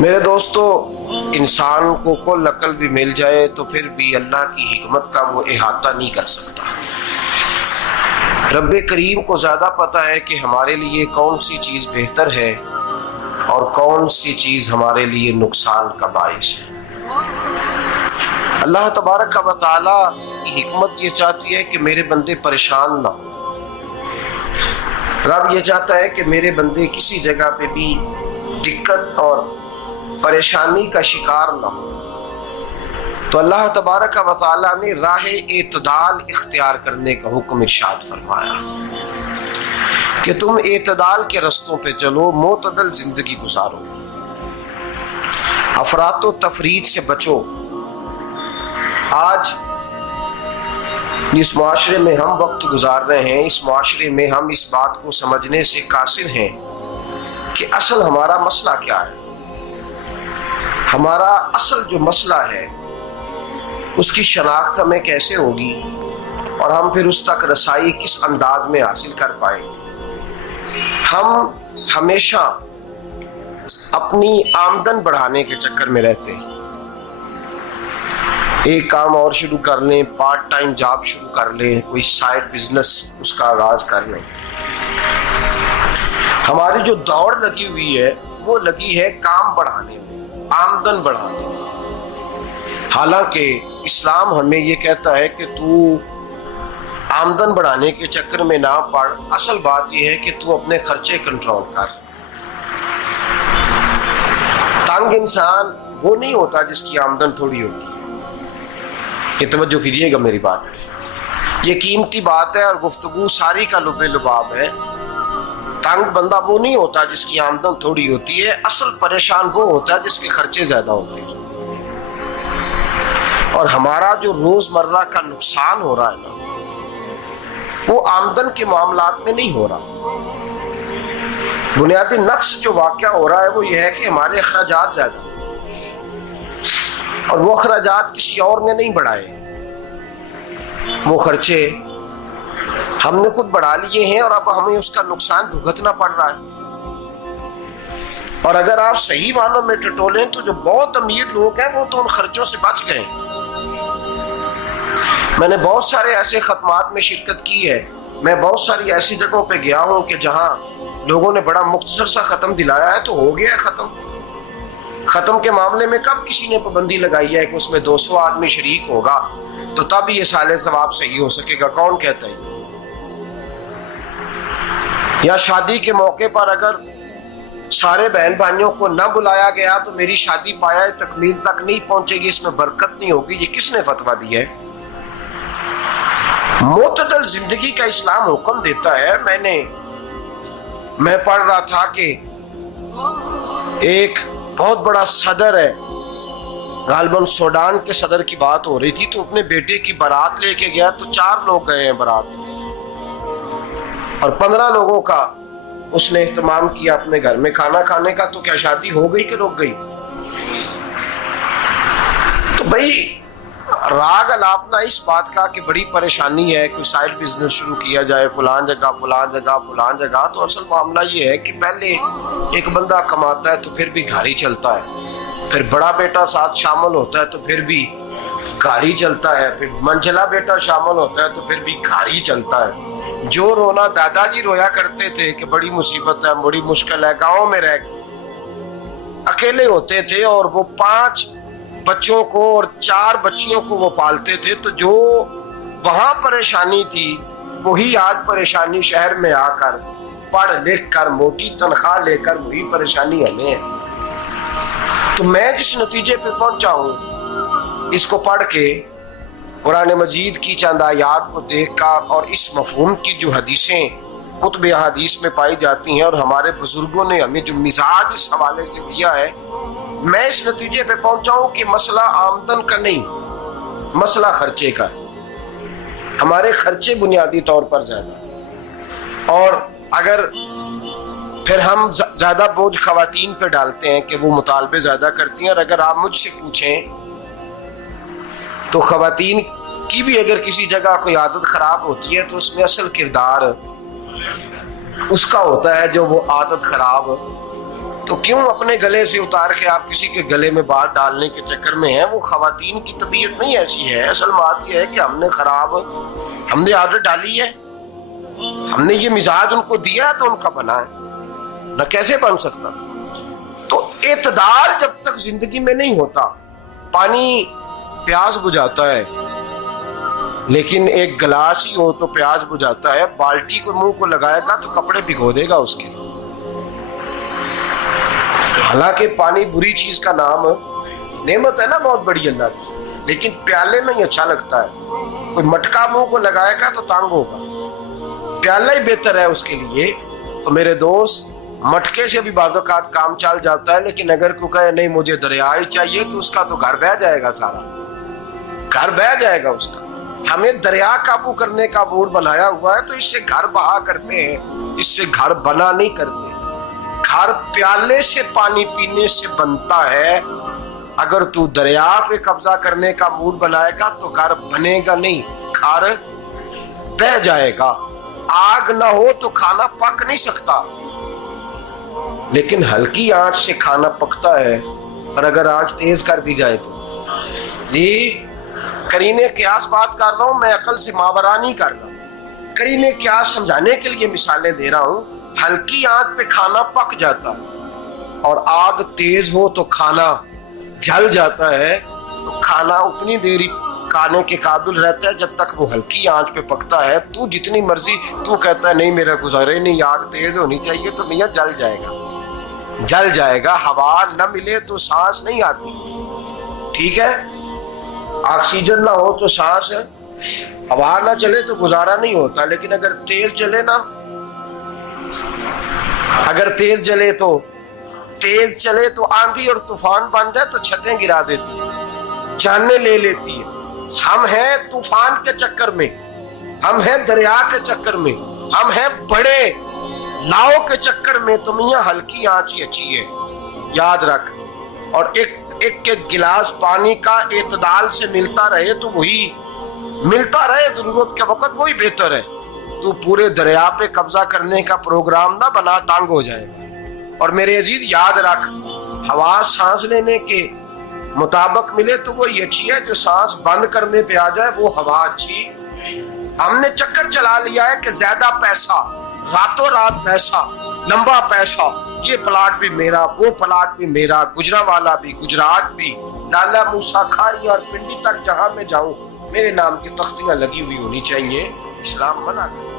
میرے دوستو، انسان کو کل عقل بھی مل جائے تو پھر بھی اللہ کی حکمت کا وہ احاطہ نہیں کر سکتا۔ رب کریم کو زیادہ پتہ ہے کہ ہمارے لیے کون سی چیز بہتر ہے اور کون سی چیز ہمارے لیے نقصان کا باعث ہے۔ اللہ تبارک و تعالی کی حکمت یہ چاہتی ہے کہ میرے بندے پریشان نہ ہوں۔ رب یہ چاہتا ہے کہ میرے بندے کسی جگہ پہ بھی دقت اور پریشانی کا شکار نہ ہو۔ تو اللہ تبارک و تعالی نے راہ اعتدال اختیار کرنے کا حکم ارشاد فرمایا کہ تم اعتدال کے رستوں پہ چلو، معتدل زندگی گزارو، افراط و تفریط سے بچو۔ آج جس معاشرے میں ہم وقت گزار رہے ہیں، اس معاشرے میں ہم اس بات کو سمجھنے سے قاصر ہیں کہ اصل ہمارا مسئلہ کیا ہے۔ ہمارا اصل جو مسئلہ ہے اس کی شناخت ہمیں کیسے ہوگی اور ہم پھر اس تک رسائی کس انداز میں حاصل کر پائیں۔ ہم ہمیشہ اپنی آمدن بڑھانے کے چکر میں رہتے ہیں، ایک کام اور شروع کر لیں، پارٹ ٹائم جاب شروع کر لیں، کوئی سائیڈ بزنس اس کا آغاز کر لیں۔ ہماری جو دوڑ لگی ہوئی ہے وہ لگی ہے کام بڑھانے میں، آمدن بڑھانے میں۔ حالانکہ اسلام ہمیں یہ کہتا ہے کہ تو آمدن بڑھانے کے چکر میں نہ پڑ، اصل بات یہ ہے کہ تو اپنے خرچے کنٹرول کر۔ تنگ انسان وہ نہیں ہوتا جس کی آمدن تھوڑی ہوتی ہے۔ یہ توجہ کیجیے گا میری بات، یہ قیمتی بات ہے اور گفتگو ساری کا لب لباب ہے۔ تنگ بندہ وہ نہیں ہوتا جس کی آمدن تھوڑی ہوتی ہے، اصل پریشان وہ ہوتا ہے جس کے خرچے زیادہ ہوتے ہیں۔ اور ہمارا جو روزمرہ کا نقصان ہو رہا ہے نا، وہ آمدن کے معاملات میں نہیں ہو رہا۔ بنیادی نقص جو واقعہ ہو رہا ہے وہ یہ ہے کہ ہمارے اخراجات زیادہ ہیں اور وہ اخراجات کسی اور نے نہیں بڑھائے، وہ خرچے ہم نے خود بڑھا لیے ہیں اور اب ہمیں اس کا نقصان بھگتنا پڑ رہا ہے۔ اور اگر آپ صحیح معنوں میں ٹٹولیں تو جو بہت امیر لوگ ہیں وہ تو ان خرچوں سے بچ گئے۔ میں نے بہت سارے ایسے ختمات میں شرکت کی ہے، میں بہت ساری ایسی جگہوں پہ گیا ہوں کہ جہاں لوگوں نے بڑا مختصر سا ختم دلایا ہے تو ہو گیا ہے ختم۔ ختم کے معاملے میں کب کسی نے پابندی لگائی ہے کہ اس میں 200 آدمی شریک ہوگا تو تب یہ سال ثواب صحیح ہو سکے گا؟ کون کہتا ہے؟ یا شادی کے موقع پر اگر سارے بہن بھائیوں کو نہ بلایا گیا تو میری شادی پایہ تکمیل تک نہیں پہنچے گی، اس میں برکت نہیں ہوگی، یہ کس نے فتویٰ دیا ہے؟ معتدل زندگی کا اسلام حکم دیتا ہے۔ میں پڑھ رہا تھا کہ ایک بہت بڑا صدر ہے، غالباً سوڈان کے صدر کی بات ہو رہی تھی، تو اپنے بیٹے کی بارات لے کے گیا تو 4 لوگ گئے ہیں بارات اور 15 لوگوں کا اس نے اہتمام کیا اپنے گھر میں کھانا کھانے کا۔ تو کیا شادی ہو گئی کہ رک گئی؟ تو بھائی راگ الاپنا اس بات کا کہ بڑی پریشانی ہے، کوئی سائیڈ بزنس شروع کیا جائے فلان جگہ فلان جگہ فلان جگہ، تو اصل معاملہ یہ ہے کہ پہلے ایک بندہ کماتا ہے تو پھر بھی گھر ہی چلتا ہے، پھر بڑا بیٹا ساتھ شامل ہوتا ہے تو پھر بھی گھر ہی چلتا ہے، پھر منجلا بیٹا شامل ہوتا ہے تو پھر بھی گھر ہی چلتا ہے۔ جو رونا دادا جی رویا کرتے تھے کہ بڑی مصیبت ہے، بڑی مشکل ہے، گاؤں میں رہ اکیلے ہوتے تھے اور وہ 5 بچوں کو اور 4 بچیوں کو وہ پالتے تھے، تو جو وہاں پریشانی تھی وہی آج پریشانی شہر میں آ کر پڑھ لکھ کر موٹی تنخواہ لے کر وہی پریشانی ہمیں ہے۔ تو میں جس نتیجے پہ پہنچا ہوں اس کو پڑھ کے، قرآن مجید کی چند آیات کو دیکھ کر اور اس مفہوم کی جو حدیثیں کتب احادیث میں پائی جاتی ہیں اور ہمارے بزرگوں نے ہمیں جو مزاج اس حوالے سے دیا ہے، میں اس نتیجے پہ پہنچا ہوں کہ مسئلہ آمدن کا نہیں، مسئلہ خرچے کا ہے۔ ہمارے خرچے بنیادی طور پر زیادہ، اور اگر پھر ہم زیادہ بوجھ خواتین پہ ڈالتے ہیں کہ وہ مطالبے زیادہ کرتی ہیں، اور اگر آپ مجھ سے پوچھیں تو خواتین کی بھی اگر کسی جگہ کوئی عادت خراب ہوتی ہے تو اس میں اصل کردار اس کا ہوتا ہے جو وہ عادت خراب تو کیوں اپنے گلے سے اتار کے آپ کسی کے گلے میں بات ڈالنے کے چکر میں ہیں؟ وہ خواتین کی طبیعت نہیں ایسی ہے. اصل بات یہ ہے کہ ہم نے عادت ڈالی ہے, ہم نے یہ مزاج ان کو دیا تو ان کا بنا ہے, نہ کیسے بن سکتا. تو اعتدال جب تک زندگی میں نہیں ہوتا, پانی پیاس بجھاتا ہے لیکن ایک گلاس ہی ہو تو پیاس بجھاتا ہے, بالٹی کو منہ کو لگائے گا تو کپڑے بھگو دے گا اس کے. حالانکہ پانی بری چیز کا نام نعمت ہے نا بہت بڑی اللہ کی, لیکن پیالے میں ہی اچھا لگتا ہے. کوئی مٹکا منہ کو لگائے گا تو تانگ ہوگا, پیالہ ہی بہتر ہے اس کے لیے. تو میرے دوست, مٹکے سے بھی بعض اوقات کام چل جاتا ہے, لیکن اگر کوئی کہے نہیں مجھے دریا ہی چاہیے تو اس کا تو گھر بہ جائے گا, سارا گھر بہ جائے گا اس کا. ہمیں دریا قابو کرنے کا موڈ بنایا ہوا ہے تو اس سے گھر بہا کرتے ہیں, اس سے گھر بنا نہیں کرتے. گھر پیالے سے پانی پینے سے بنتا ہے. اگر تو دریا پہ قبضہ کرنے کا موڈ بنائے گا تو گھر بنے گا نہیں, گھر بہ جائے گا. آگ نہ ہو تو کھانا پک نہیں سکتا, لیکن ہلکی آنچ سے کھانا پکتا ہے. اور اگر آنچ تیز کر دی جائے تو جی قرینے قیاس بات کر رہا ہوں, میں عقل سے ماورا نہیں کر رہا. قرینے قیاس سمجھانے کے لیے مثالیں دے رہا ہوں. ہلکی آنچ پہ کھانا پک جاتا ہے اور آگ تیز ہو تو کھانا جل جاتا ہے. تو کھانا اتنی دیر کھانے کے قابل رہتا ہے جب تک وہ ہلکی آنچ پہ پکتا ہے. تو جتنی مرضی تو کہتا ہے نہیں میرا گزارے نہیں, آگ تیز ہونی چاہیے, تو میاں جل جائے گا, جل جائے گا. ہوا نہ ملے تو سانس نہیں آتی, ٹھیک ہے, آکسیجن نہ ہو تو سانس, ہوا نہ چلے تو گزارا نہیں ہوتا. لیکن اگر تیز جلے نا, اگر تیز جلے تو تیز چلے تو آندھی اور طوفان بن جائے تو چھتیں گرا دیتی ہے, جانیں لے لیتی ہے. ہم ہیں طوفان کے چکر میں, ہم ہیں دریا کے چکر میں, ہم ہیں بڑے لاؤ کے چکر میں. تو میاں ہلکی آنچ ہی اچھی ہے, یاد رکھ. اور ایک گلاس پانی کا اعتدال سے ملتا رہے تو وہی ملتا رہے, ضرورت کے وقت وہی بہتر ہے. تو پورے دریا پہ قبضہ کرنے کا پروگرام نہ بنا, تانگ ہو جائے گا. اور میرے عزیز یاد رکھ, ہوا سانس لینے کے مطابق ملے تو وہی اچھی ہے, جو سانس بند کرنے پہ آ جائے وہ ہوا اچھی. ہم نے چکر چلا لیا ہے کہ زیادہ پیسہ, راتوں رات پیسہ, لمبا پیسہ, یہ پلاٹ بھی میرا, وہ پلاٹ بھی میرا, گجرانوالا بھی, گجرات بھی, لالا موسیٰ کھاری اور پنڈی تک جہاں میں جاؤں میرے نام کی تختیاں لگی ہوئی ہونی چاہیے. اسلام منع کرتا ہے.